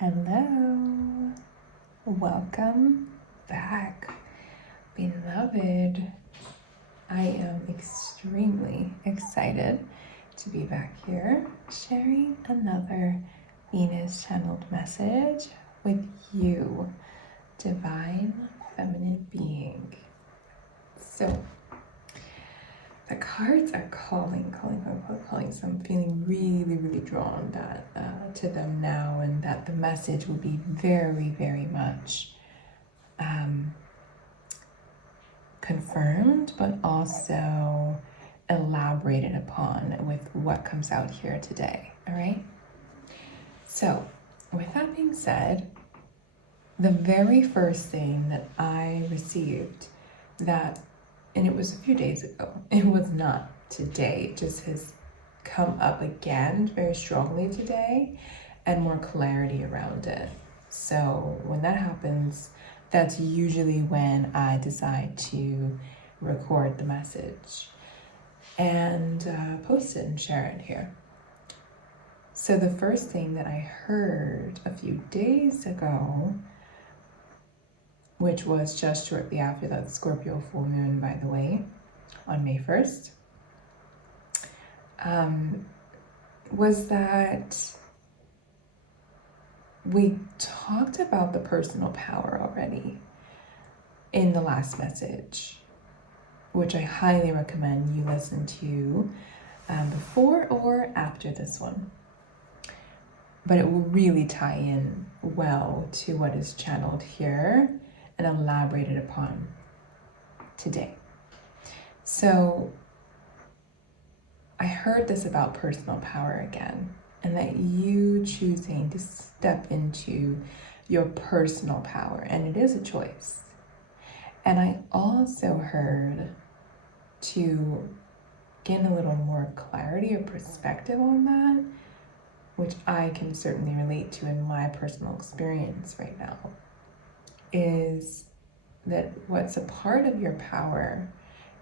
Hello, welcome back, beloved. I am extremely excited to be back here sharing another Venus channeled message with you, divine feminine being. So the cards are calling. So I'm feeling really drawn to them now, and that the message will be very much confirmed, but also elaborated upon with what comes out here today. All right. So with that being said, the very first thing that I received and it was a few days ago, it was not today, it just has come up again very strongly today, and more clarity around it. So when that happens, that's usually when I decide to record the message and post it and share it here. So the first thing that I heard a few days ago, which was just shortly after that Scorpio full moon, by the way, on May 1st, was that we talked about the personal power already in the last message, which I highly recommend you listen to before or after this one. But it will really tie in well to what is channeled here and elaborated upon today. So I heard this about personal power again, and that you choosing to step into your personal power, and it is a choice. And I also heard to gain a little more clarity or perspective on that, which I can certainly relate to in my personal experience right now, is that what's a part of your power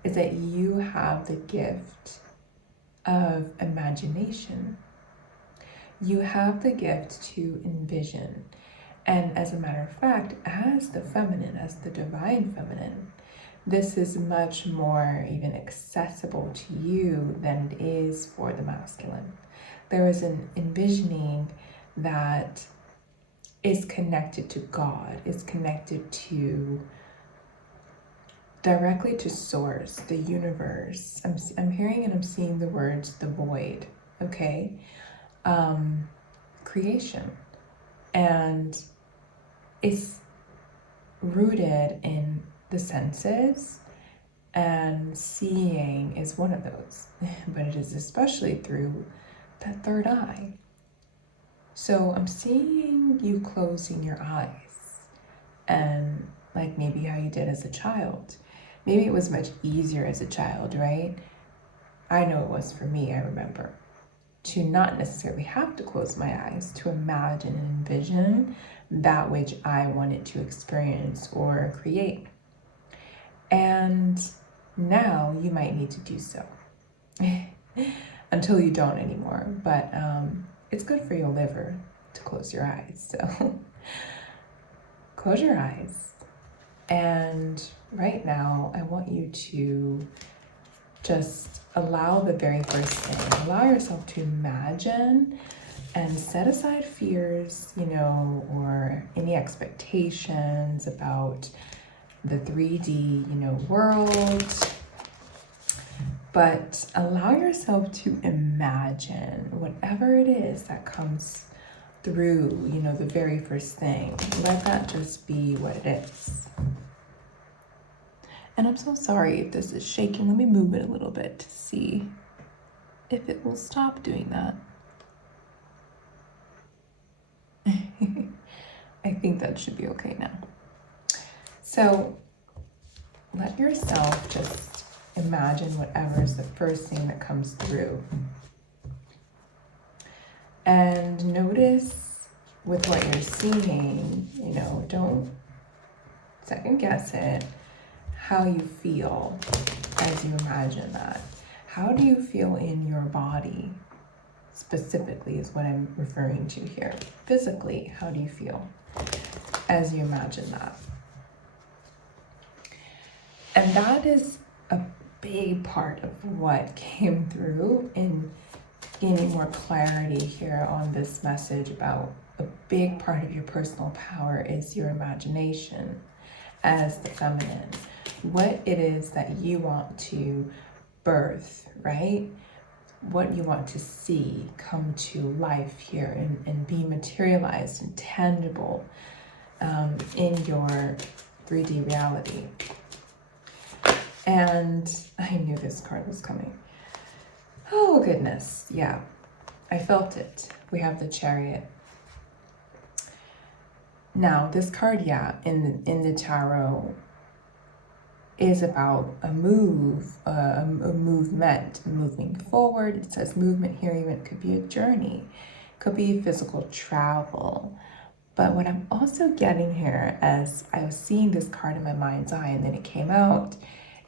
is that you have the gift of imagination. You have the gift to envision. And as a matter of fact, as the feminine, as the divine feminine, this is much more even accessible to you than it is for the masculine. There is an envisioning that is connected to God, is connected to directly to source, the universe. I'm hearing and I'm seeing the words the void, okay? Creation. And it's rooted in the senses, and seeing is one of those, but it is especially through that third eye. So I'm seeing you closing your eyes, and like maybe how you did as a child. Maybe it was much easier as a child, right? I know it was for me, I remember, to not necessarily have to close my eyes, to imagine and envision that which I wanted to experience or create. And now you might need to do so until you don't anymore. But it's good for your liver to close your eyes. So close your eyes. And right now, I want you to just allow the very first thing. Allow yourself to imagine and set aside fears, or any expectations about the 3D, world. But allow yourself to imagine whatever it is that comes through, the very first thing. Let that just be what it is. And I'm so sorry if this is shaking. Let me move it a little bit to see if it will stop doing that. I think that should be okay now. So let yourself just imagine whatever is the first thing that comes through. And notice with what you're seeing, don't second guess it, how you feel as you imagine that. How do you feel in your body specifically is what I'm referring to here. Physically, how do you feel as you imagine that? And that is a big part of what came through in gaining more clarity here on this message about a big part of your personal power is your imagination as the feminine. What it is that you want to birth, right? What you want to see come to life here and be materialized and tangible in your 3D reality. And I knew this card was coming. Oh goodness, yeah, I felt it. We have the Chariot. Now this card, yeah, in the tarot is about a move, a movement, moving forward. It says movement here, even it could be a journey, could be physical travel. But what I'm also getting here, as I was seeing this card in my mind's eye and then it came out,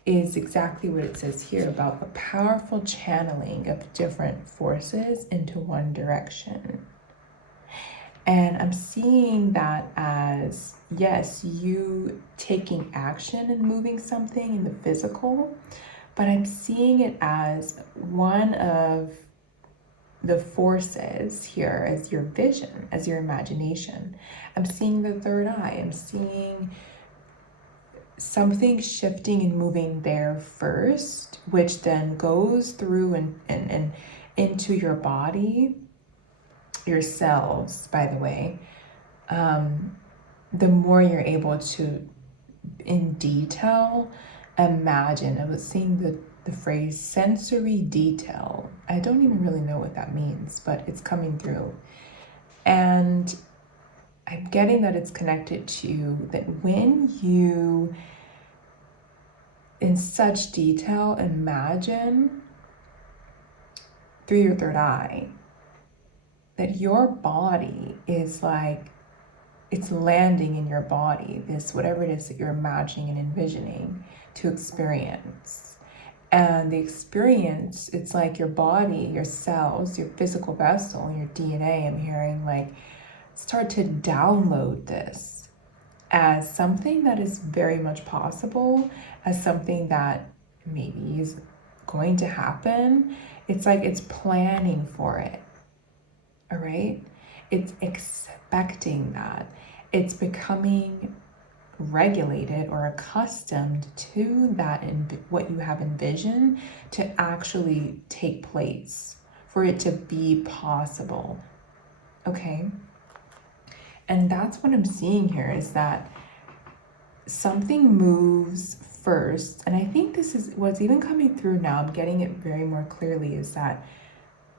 is exactly what it says here about a powerful channeling of different forces into one direction. And I'm seeing that as, yes, you taking action and moving something in the physical, but I'm seeing it as one of the forces here as your vision, as your imagination. I'm seeing the third eye. I'm seeing something shifting and moving there first, which then goes through and into your body, your cells, by the way. The more you're able to, in detail, imagine. I was seeing the phrase sensory detail. I don't even really know what that means, but it's coming through. And I'm getting that it's connected to that when you, in such detail, imagine through your third eye, that your body is like, it's landing in your body, this whatever it is that you're imagining and envisioning to experience. And the experience, it's like your body, your cells, your physical vessel, your DNA, I'm hearing, like, start to download this as something that is very much possible, as something that maybe is going to happen. It's like it's planning for it, all right? It's expecting that. It's becoming regulated or accustomed to that, and what you have envisioned to actually take place, for it to be possible, okay? And that's what I'm seeing here, is that something moves first. And I think this is what's even coming through now, I'm getting it very more clearly, is that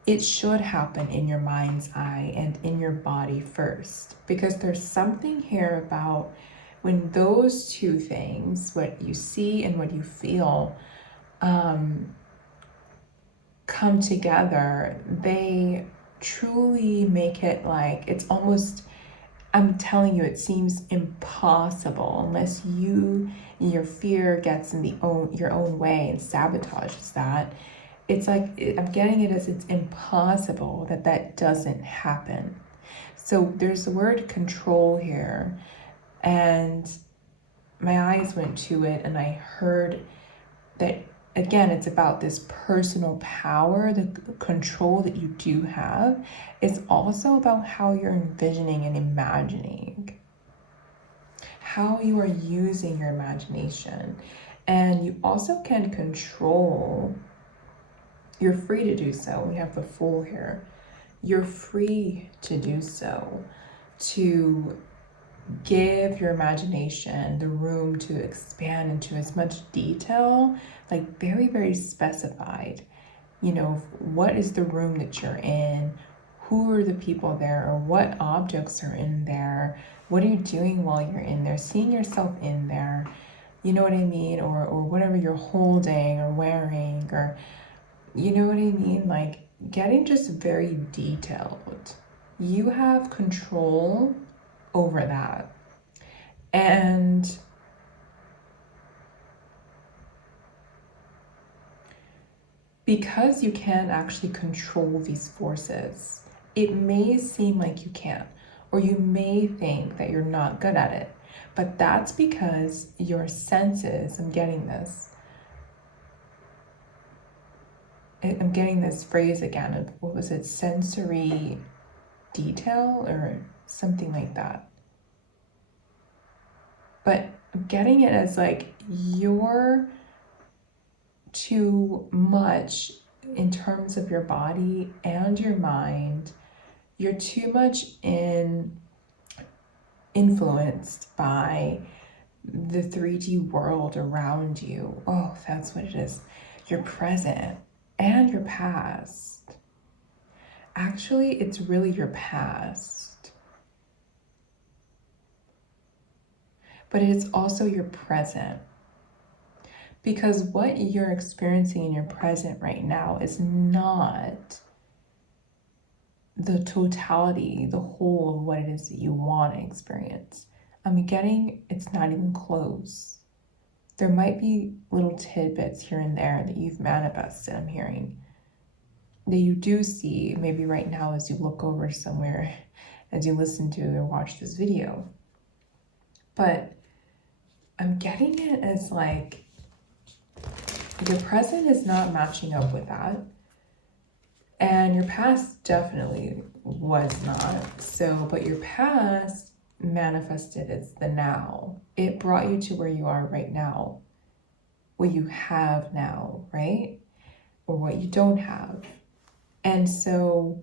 it should happen in your mind's eye and in your body first, because there's something here about when those two things, what you see and what you feel, come together, they truly make it like, it's almost, I'm telling you, it seems impossible unless your fear gets in your own way and sabotages that. It's like, I'm getting it as it's impossible that doesn't happen. So there's the word control here, and my eyes went to it and I heard that, again, it's about this personal power, the control that you do have. It's also about how you're envisioning and imagining, how you are using your imagination. And you also can control, you're free to do so. We have the Fool here. You're free to do so, to give your imagination the room to expand into as much detail, like very, very specified. You know, what is the room that you're in? Who are the people there? Or what objects are in there? What are you doing while you're in there? Seeing yourself in there, you know what I mean? Or whatever you're holding or wearing, or you know what I mean? Like getting just very detailed. You have control over that. And because you can actually control these forces, it may seem like you can't, or you may think that you're not good at it, but that's because your senses, I'm getting this phrase again of, what was it, sensory detail or something like that. But I'm getting it as like you're too much in terms of your body and your mind. You're too much influenced by the 3D world around you. Oh, that's what it is. Your present and your past. Actually, it's really your past. But it's also your present. Because what you're experiencing in your present right now is not the totality, the whole of what it is that you want to experience. I'm getting it's not even close. There might be little tidbits here and there that you've manifested, I'm hearing, that you do see maybe right now as you look over somewhere, as you listen to or watch this video. But I'm getting it as like your present is not matching up with that. And your past definitely was not. So, but your past manifested as the now. It brought you to where you are right now, what you have now, right? Or what you don't have. And so,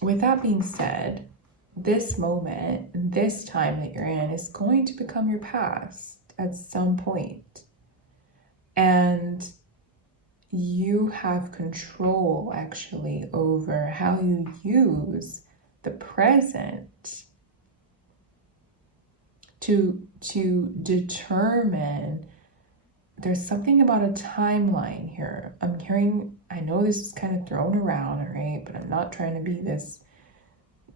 with that being said, this moment, this time that you're in is going to become your past at some point. And you have control actually over how you use the present to determine. There's something about a timeline here. I'm hearing, I know this is kind of thrown around, all right, but I'm not trying to be this,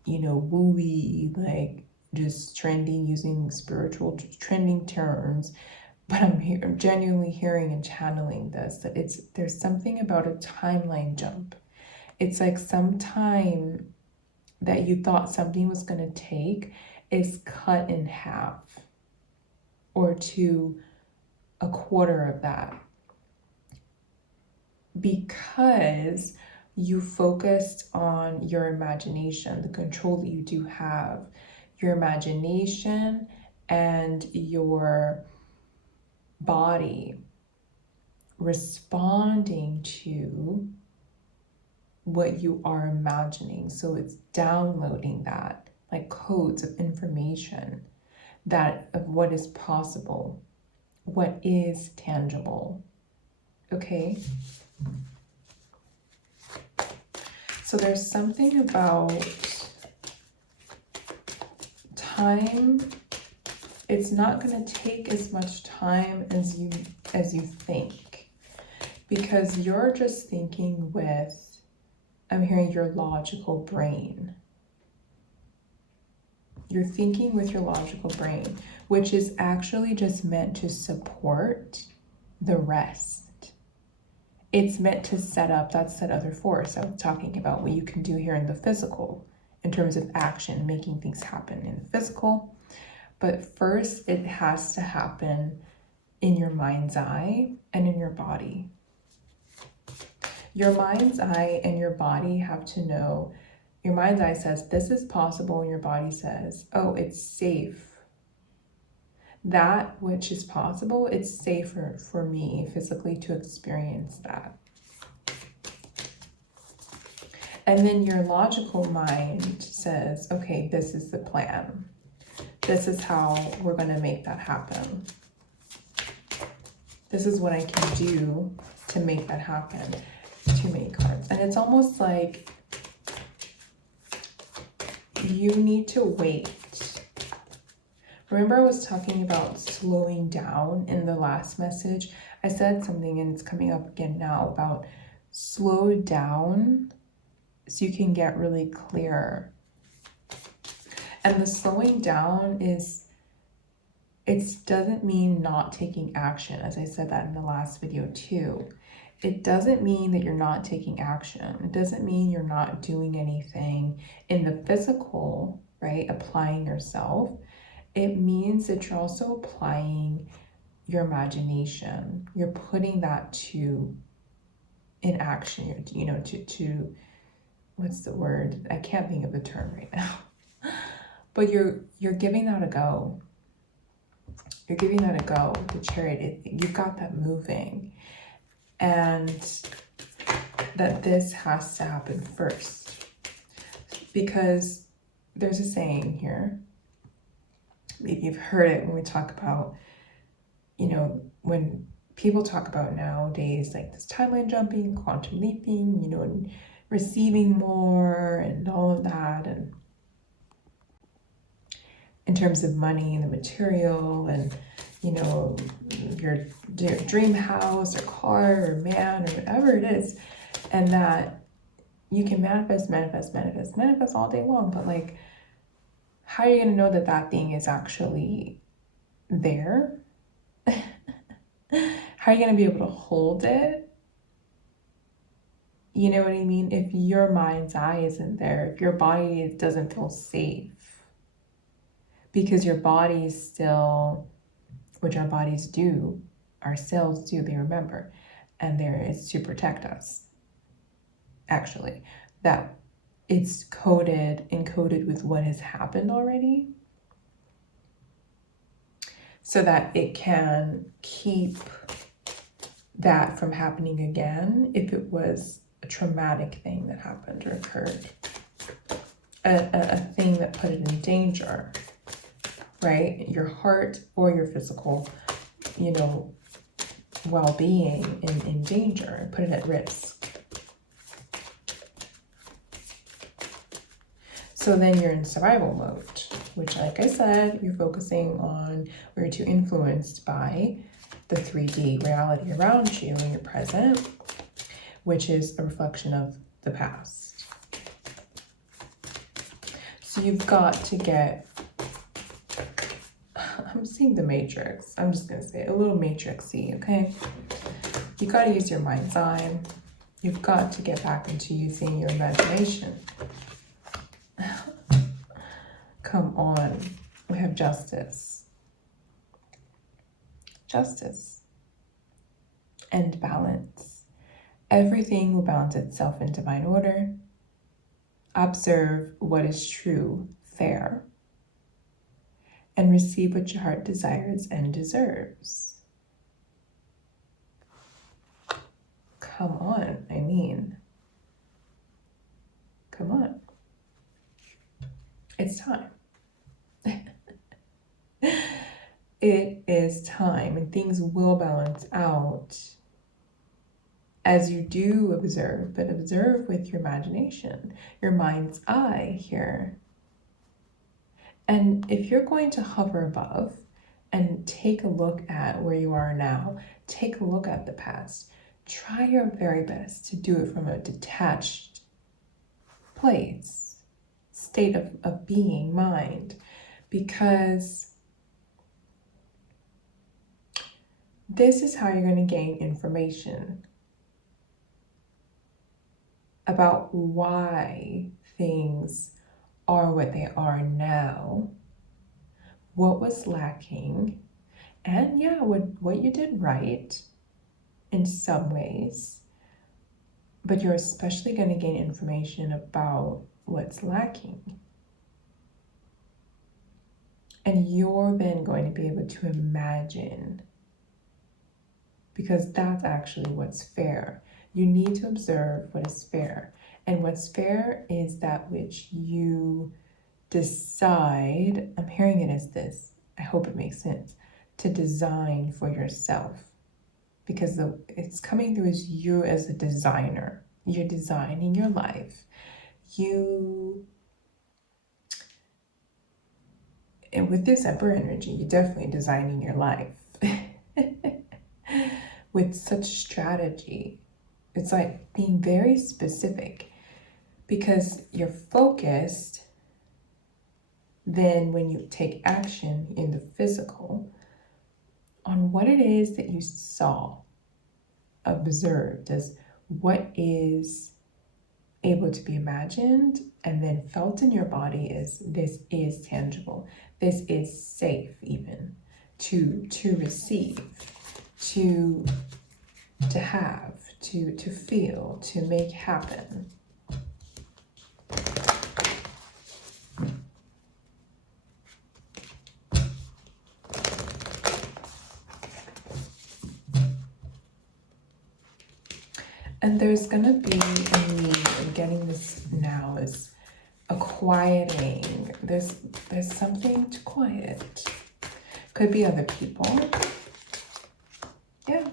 wooey, like just trending, using spiritual trending terms. But I'm genuinely hearing and channeling this, that there's something about a timeline jump. It's like some time that you thought something was going to take is cut in half or to a quarter of that, because you focused on your imagination, the control that you do have, your imagination and your body responding to what you are imagining. So it's downloading that, like codes of information, that of what is possible, what is tangible. Okay? So there's something about time. It's not going to take as much time as you think, because you're just thinking with, I'm hearing your logical brain. You're thinking with your logical brain, which is actually just meant to support the rest. It's meant to set up, that's that other force I was talking about, what you can do here in the physical, in terms of action, making things happen in the physical. But first, it has to happen in your mind's eye and in your body. Your mind's eye and your body have to know. Your mind's eye says, this is possible, and your body says, oh, it's safe. That which is possible, it's safer for me physically to experience that. And then your logical mind says, okay, this is the plan. This is how we're going to make that happen. This is what I can do to make that happen. Too many cards. And it's almost like you need to wait. Remember I was talking about slowing down in the last message? I said something, and it's coming up again now, about slow down so you can get really clear. And the slowing down it doesn't mean not taking action, as I said that in the last video too. it doesn't mean that you're not taking action. It doesn't mean you're not doing anything in the physical, right? Applying yourself. It means that you're also applying your imagination. You're putting that to in action. You're, to what's the word? I can't think of the term right now. But you're giving that a go. You're giving that a go. The chariot, you've got that moving. And that this has to happen first. Because there's a saying here. Maybe you've heard it when we talk about, when people talk about nowadays, like this timeline jumping, quantum leaping, and receiving more and all of that. And in terms of money and the material and, your dream house or car or man or whatever it is. And that you can manifest all day long. But like, how are you going to know that that thing is actually there? How are you going to be able to hold it? You know what I mean? If your mind's eye isn't there, if your body doesn't feel safe, because your body is still, which our bodies do, our cells do, they remember, and there is to protect us, actually, that it's encoded with what has happened already, so that it can keep that from happening again if it was a traumatic thing that happened or occurred, a thing that put it in danger, right? Your heart or your physical, well-being in danger and put it at risk. So then you're in survival mode, which, like I said, you're focusing on, or you're too influenced by the 3D reality around you in your present, which is a reflection of the past. So you've got to get, I'm seeing the matrix. I'm just going to say a little matrixy, okay? You got to use your mind's eye. You've got to get back into using your imagination. Come on. We have justice. Justice. And balance. Everything will balance itself in divine order. Observe what is true, fair, and receive what your heart desires and deserves. Come on, come on. It's time. It is time, and things will balance out as you do observe, but observe with your imagination, your mind's eye here. And if you're going to hover above and take a look at where you are now, take a look at the past, try your very best to do it from a detached place, state of being, mind, because this is how you're going to gain information about why things are what they are now, what was lacking, and what you did right in some ways, but you're especially going to gain information about what's lacking. And you're then going to be able to imagine, because that's actually what's fair. You need to observe what is fair. And what's fair is that which you decide, I'm hearing it as this, I hope it makes sense, to design for yourself. Because it's coming through as you as a designer. You're designing your life. And with this Emperor energy, you're definitely designing your life. With such strategy. It's like being very specific, because you're focused. Then when you take action in the physical on what it is that you saw, observed, as what is able to be imagined and then felt in your body is this is tangible. This is safe even to receive, to have, to feel, to make happen. And there's gonna be a need, I'm getting this now, is a quieting. There's something to quiet. Could be other people. Yeah.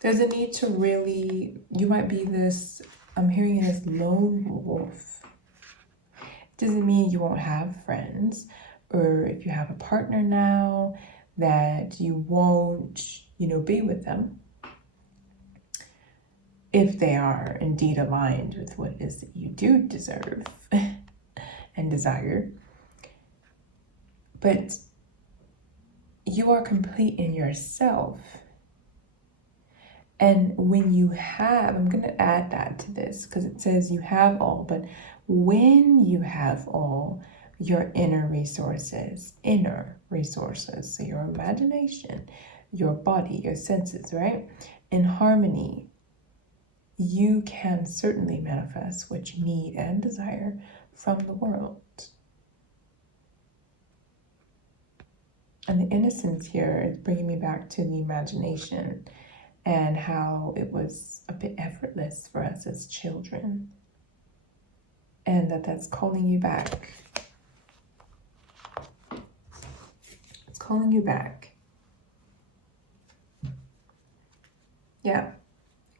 There's a need to really, you might be this, I'm hearing it as lone wolf. It doesn't mean you won't have friends, or if you have a partner now, that you won't, be with them, if they are indeed aligned with what it is that you do deserve and desire. But you are complete in yourself. And when you have, I'm going to add that to this because it says you have all, but when you have all your inner resources, so your imagination, your body, your senses, right? In harmony, you can certainly manifest what you need and desire from the world. And the innocence here is bringing me back to the imagination and how it was a bit effortless for us as children. And that's calling you back. It's calling you back. Yeah.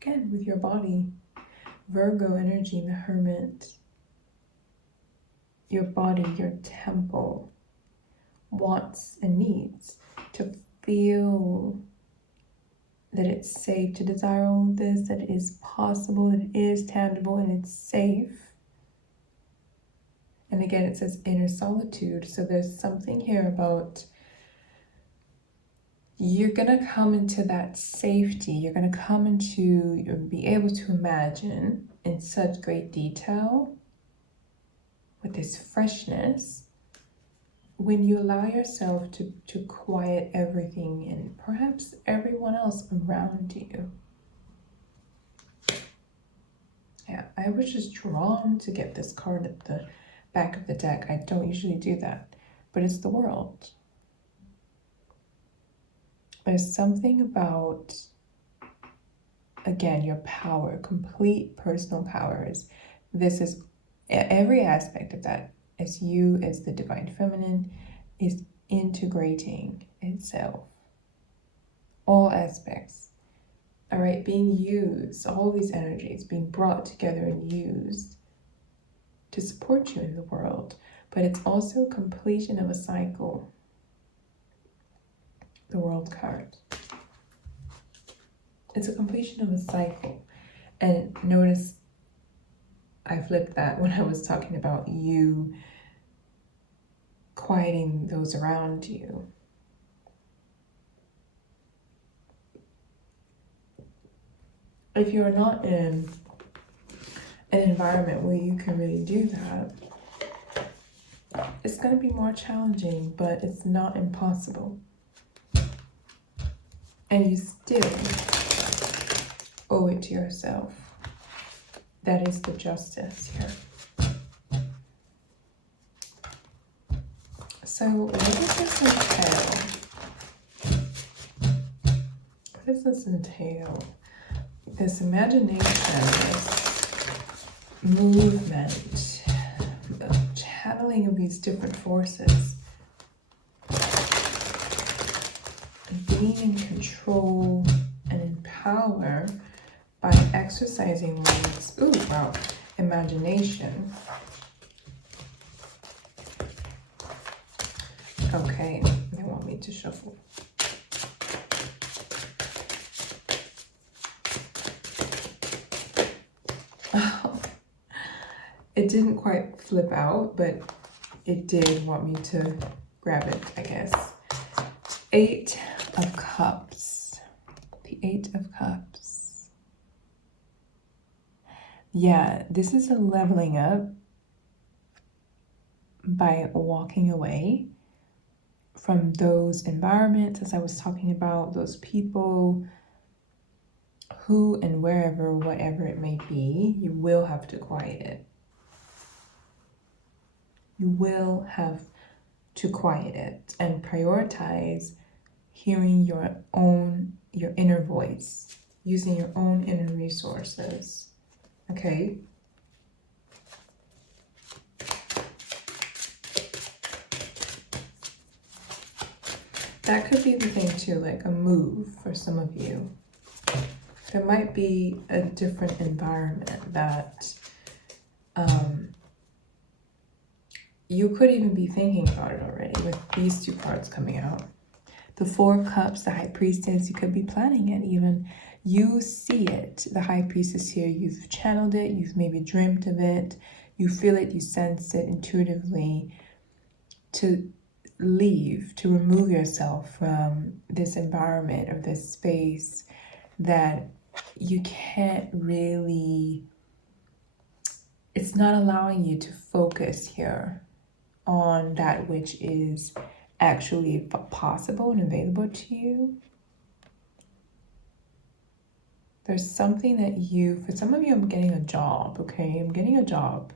Again, with your body, Virgo energy, the Hermit, your body, your temple, wants and needs to feel that it's safe to desire all of this, that it is possible, that it is tangible, and it's safe. And again, it says inner solitude. So there's something here about you're going to come into that safety. You're going to come into, you'll be able to imagine in such great detail with this freshness when you allow yourself to quiet everything and perhaps everyone else around you. Yeah, I was just drawn to get this card at the back of the deck. I don't usually do that, but it's the World. There's something about, again, your power, complete personal powers. This is every aspect of that, as you, as the divine feminine, is integrating itself. All aspects, all right, being used, all these energies being brought together and used to support you in the world. But it's also completion of a cycle. The World card. It's a completion of a cycle. And notice I flipped that when I was talking about you quieting those around you. If you're not in an environment where you can really do that, it's going to be more challenging, but it's not impossible. And you still owe it to yourself. That is the justice here. So what does this entail? What does this entail? This imagination, this movement, the channeling of these different forces, being in control and in power by exercising one's, imagination. Okay, they want me to shuffle. It didn't quite flip out, but it did want me to grab it, I guess. 8 of Cups. The 8 of Cups. Yeah, this is a leveling up by walking away from those environments, as I was talking about, those people, who and wherever, whatever it may be. You will have to quiet it. You will have to quiet it and prioritize hearing your inner voice, using your own inner resources. Okay? That could be the thing too, like a move for some of you. There might be a different environment that you could even be thinking about it already with these two cards coming out. The Four of Cups, the High Priestess, you could be planning it even. You see it, the High Priestess here, you've channeled it, you've maybe dreamt of it, you feel it, you sense it intuitively to leave, to remove yourself from this environment or this space that you can't really, it's not allowing you to focus here on that which is actually possible and available to you. There's something that for some of you, I'm getting a job, okay? I'm getting a job.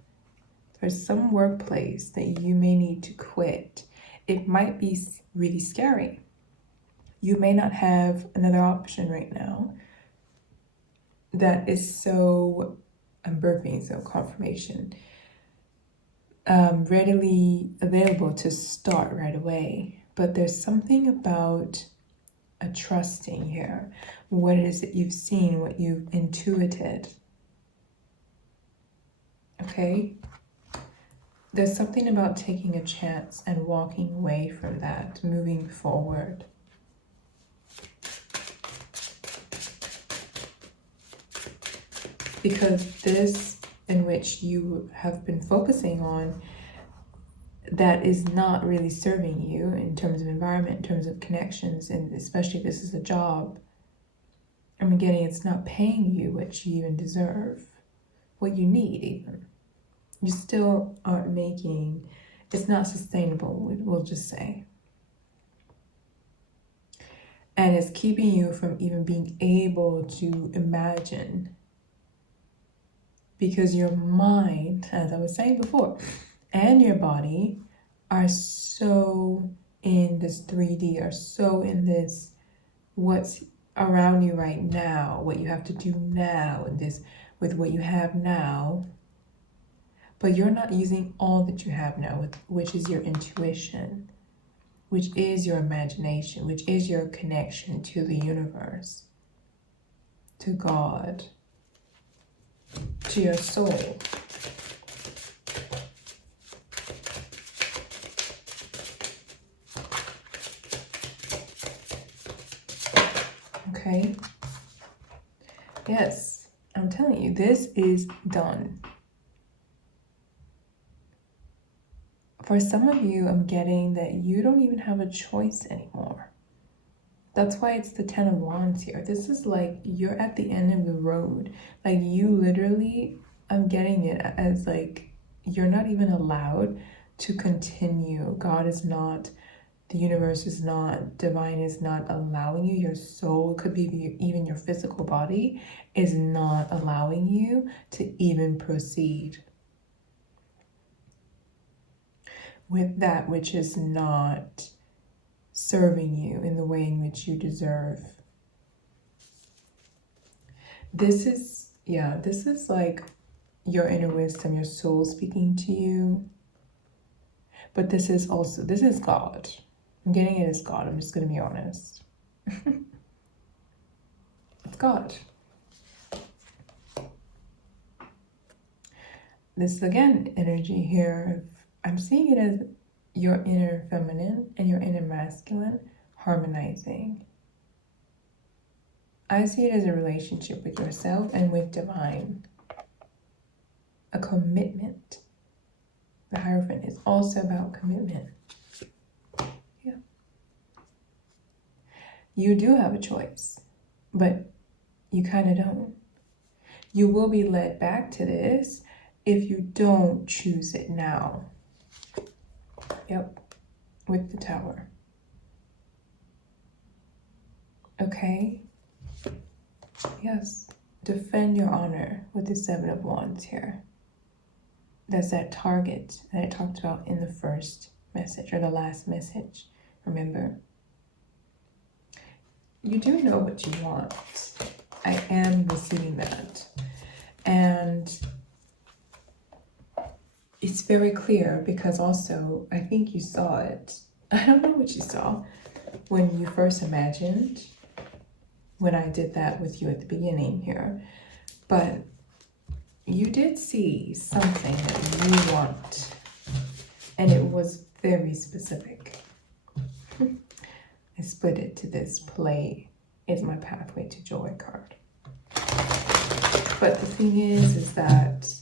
There's some workplace that you may need to quit. It might be really scary. You may not have another option right now that is so, I'm burping, so confirmation, readily available to start right away. But there's something about a trusting here, what it is that you've seen, what you've intuited. Okay? There's something about taking a chance and walking away from that, moving forward. Because this in which you have been focusing on, that is not really serving you in terms of environment, in terms of connections, and especially if this is a job. I'm getting it's not paying you what you even deserve, what you need even. You still aren't making, it's not sustainable, we'll just say. And it's keeping you from even being able to imagine. Because your mind, as I was saying before, and your body are so in this 3D, are so in this what's around you right now, what you have to do now, and this with what you have now. But you're not using all that you have now, which is your intuition, which is your imagination, which is your connection to the universe, to God, to your soul. Okay? Yes, I'm telling you, this is done. For some of you, I'm getting that you don't even have a choice anymore. That's why it's the Ten of Wands here. This is like you're at the end of the road. Like you literally, I'm getting it as like you're not even allowed to continue. God is not, the universe is not, divine is not allowing you. Your soul, could be even your physical body, is not allowing you to even proceed with that which is not serving you in the way in which you deserve. This is like your inner wisdom, your soul speaking to you. But this is God. I'm getting it as God. I'm just going to be honest. It's God. This is, again, energy here. I'm seeing it as your inner feminine and your inner masculine harmonizing. I see it as a relationship with yourself and with divine. A commitment. The Hierophant is also about commitment. Yeah. You do have a choice, but you kind of don't. You will be led back to this if you don't choose it now. Yep, with the Tower. Okay? Yes. Defend your honor with the Seven of Wands here. That's that target that I talked about in the first message or the last message. Remember? You do know what you want. I am receiving that. And it's very clear because also I think you saw it. I don't know what you saw when you first imagined, when I did that with you at the beginning here. But you did see something that you want, and it was very specific. I split it to this: play is my pathway to joy card. But the thing is that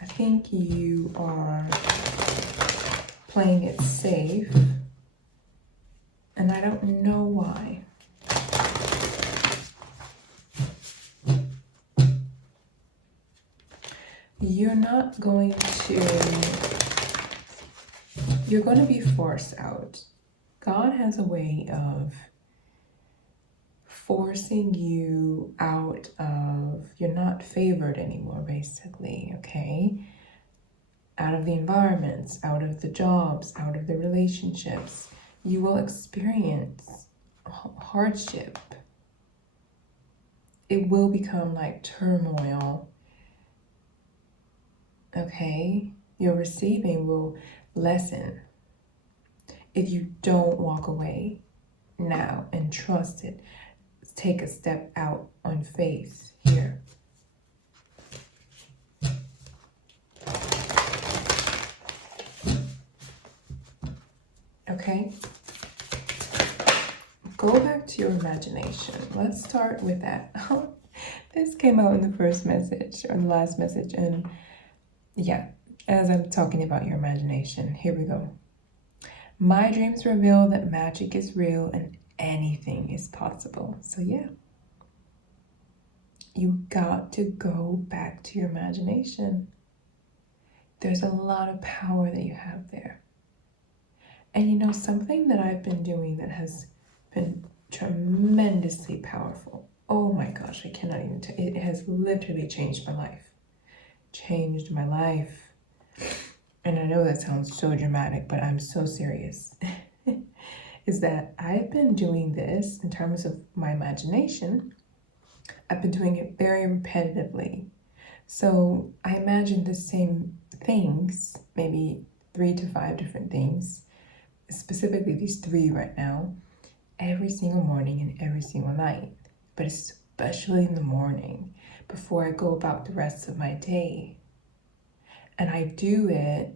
I think you are playing it safe, and I don't know why. You're not going to, you're going to be forced out. God has a way of forcing you out of, you're not favored anymore, basically, okay? Out of the environments, out of the jobs, out of the relationships. You will experience hardship. It will become like turmoil. Okay, your receiving will lessen if you don't walk away now and trust it. Take a step out on faith here. Okay, go back to your imagination. Let's start with that. This came out in the first message or the last message, and yeah, as I'm talking about your imagination, here we go. My dreams reveal that magic is real and anything is possible. So yeah, you got to go back to your imagination. There's a lot of power that you have there. And you know, something that I've been doing that has been tremendously powerful. Oh my gosh, I cannot even tell. It has literally changed my life. Changed my life. And I know that sounds so dramatic, but I'm so serious. Is that I've been doing this in terms of my imagination. I've been doing it very repetitively. So I imagine the same things, maybe 3 to 5 different things, specifically these 3 right now, every single morning and every single night, but especially in the morning before I go about the rest of my day. And I do it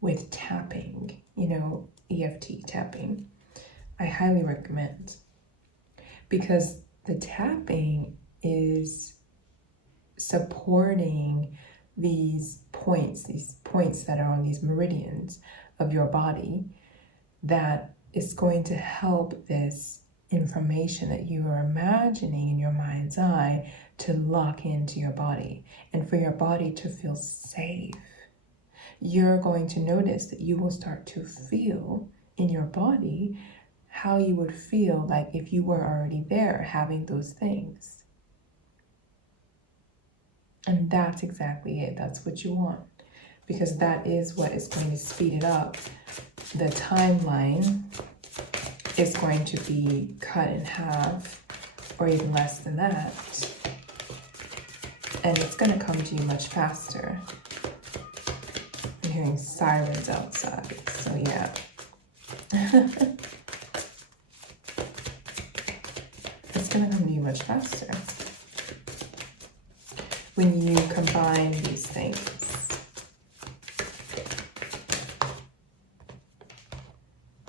with tapping, you know, EFT tapping. I highly recommend, because the tapping is supporting these points that are on these meridians of your body, that is going to help this information that you are imagining in your mind's eye to lock into your body and for your body to feel safe. You're going to notice that you will start to feel in your body how you would feel like if you were already there having those things. And that's exactly it. That's what you want, because that is what is going to speed it up. The timeline is going to be cut in half or even less than that. And it's going to come to you much faster. I'm hearing sirens outside, so yeah. It's going to come to you much faster when you combine these things.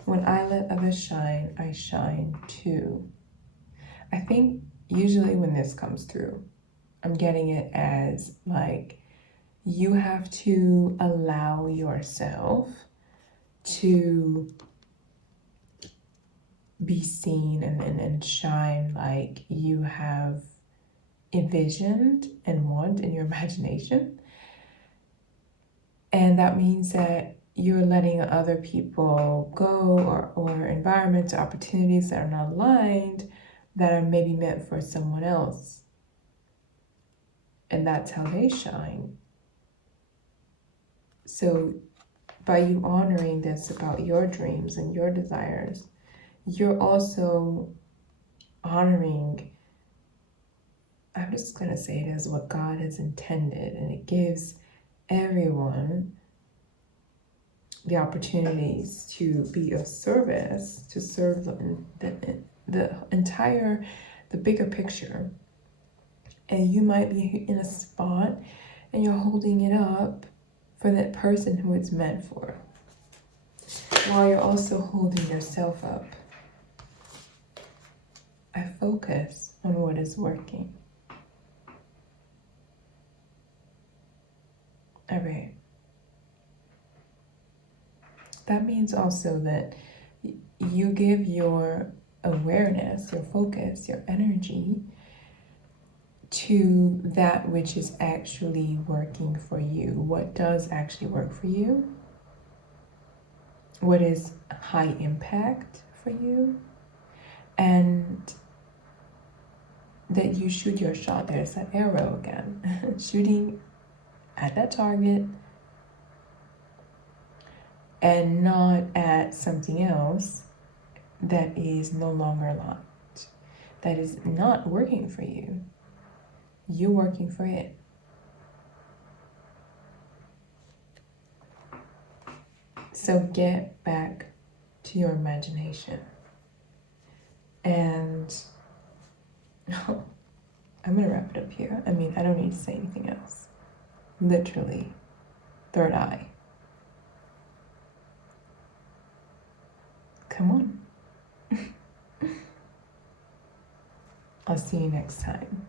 When I let others shine, I shine too. I think usually when this comes through, I'm getting it as like you have to allow yourself to be seen and shine like you have envisioned and want in your imagination. And that means that you're letting other people go, or environments or opportunities that are not aligned, that are maybe meant for someone else. And that's how they shine. So by you honoring this about your dreams and your desires, you're also honoring, I'm just going to say it as what God has intended, and it gives everyone the opportunities to be of service, to serve the entire, the bigger picture. And you might be in a spot and you're holding it up for that person who it's meant for, while you're also holding yourself up. I focus on what is working. All right. That means also that you give your awareness, your focus, your energy to that which is actually working for you. What does actually work for you? What is high impact for you? And that you shoot your shot. There's that arrow again. Shooting at that target and not at something else that is no longer aligned, that is not working for you. You're working for it. So get back to your imagination. And I'm going to wrap it up here. I mean, I don't need to say anything else. Literally, third eye. Come on. I'll see you next time.